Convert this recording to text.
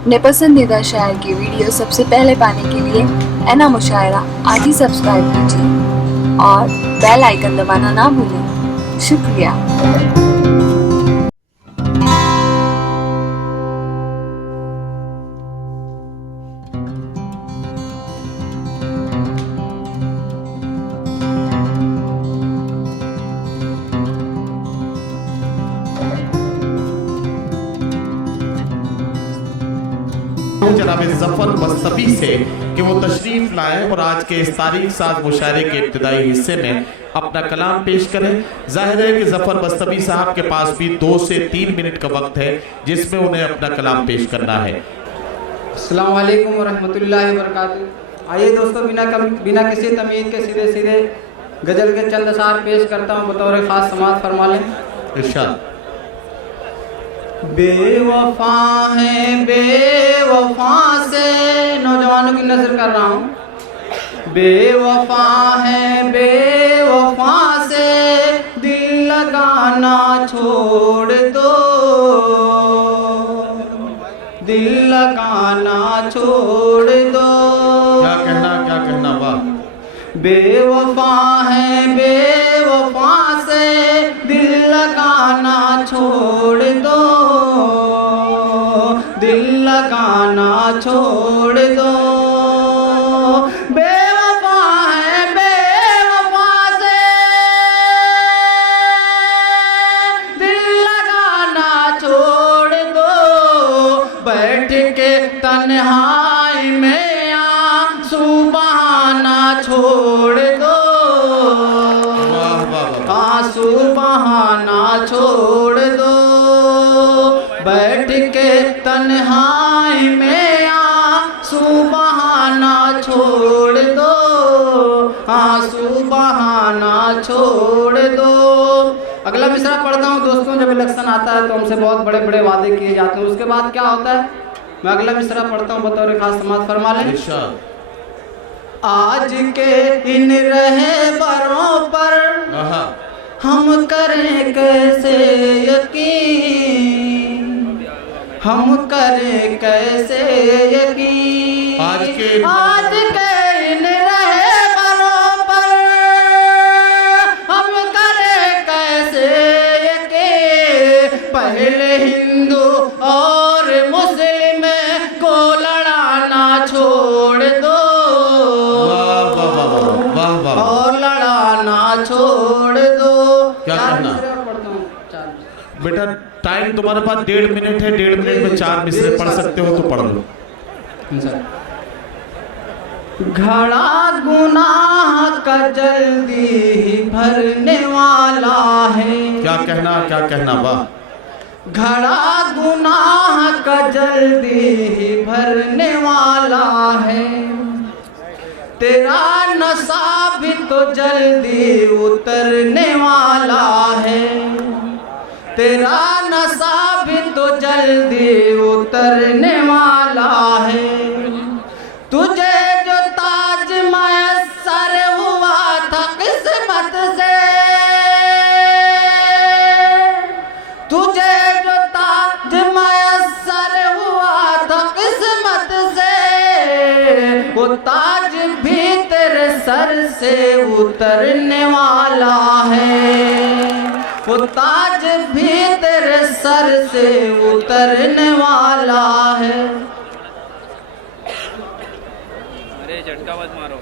अपने पसंदीदा शायर की वीडियो सबसे पहले पाने के लिए एना मुशायरा आज ही सब्सक्राइब कीजिए और बेल आइकन दबाना ना भूलें। शुक्रिया। जनाब जफर बस्तबी से कि वो तशरीफ लाए और आज के इस तारीख साज मुशायरे के इब्तिदाई हिस्से में अपना कलाम पेश करें। जाहिर है कि जफर बस्तबी साहब के पास भी 2 से 3 मिनट का वक्त है जिसमें उन्हें अपना कलाम पेश करना है। अस्सलाम वालेकुम व रहमतुल्लाहि व बरकातुहू। आइए दोस्तों, बिना किसी तमीज़ के सीधे सीधे गज़ल के चंद अशार पेश करता हूँ, बतौर ख़ास समाअत फरमा लें। इरशाद। बेवफा है बेवफा से, नौजवानों की नज़र कर रहा हूँ। बेवफा है बेवफा से दिल लगाना छोड़ दो, दिल लगाना छोड़ दो। क्या कहना वाह। बेवफा है बेवफा से दिल लगाना छोड़ दो, दिल लगाना छोड़ दो। बेवफा है बेवफा से दिल लगाना छोड़ दो, बैठ के तन्हाई में आंसू बहाना छोड़ दो, आंसू बहाना छोड़ दो। बैठ के तन्हाई में आंसू बहाना छोड़ दो, आंसू बहाना छोड़ दो। अगला मिसरा पढ़ता हूँ दोस्तों। जब इलेक्शन आता है तो हमसे बहुत बड़े बड़े वादे किए जाते हैं, उसके बाद क्या होता है? मैं अगला मिसरा पढ़ता हूँ, बतौर खास समाअत फरमा लें। आज के इन रहबरों पर हम करें कैसे यकीन, हम करें कैसे यकीन। आज के इन रहबरों पर हम करें कैसे यकीन। पहले हिंदू और मुस्लिम को लड़ाना छोड़ दो, और लड़ाना छोड़ दो। क्या करना बेटा? टाइम तुम्हारे पास 1.5 मिनट है, 1.5 मिनट में 4 मिसरे पढ़ सकते हो तो पढ़ लो। घड़ा गुनाह का जल्दी ही भरने वाला है। क्या कहना वाह। घड़ा गुनाह का जल्दी ही भरने वाला है, तेरा नशा भी तो जल्दी उतरने वाला है, तेरा नशा भी तो जल्दी उतरने वाला है। तुझे जो ताज मयस्सर हुआ था किस्मत से, तुझे जो ताज मयस्सर हुआ था किस्मत से, वो ताज भी तेरे सर से उतरने वाला है, वो ताज भी तेरे सर से उतरने वाला है। अरे झटका मत मारो।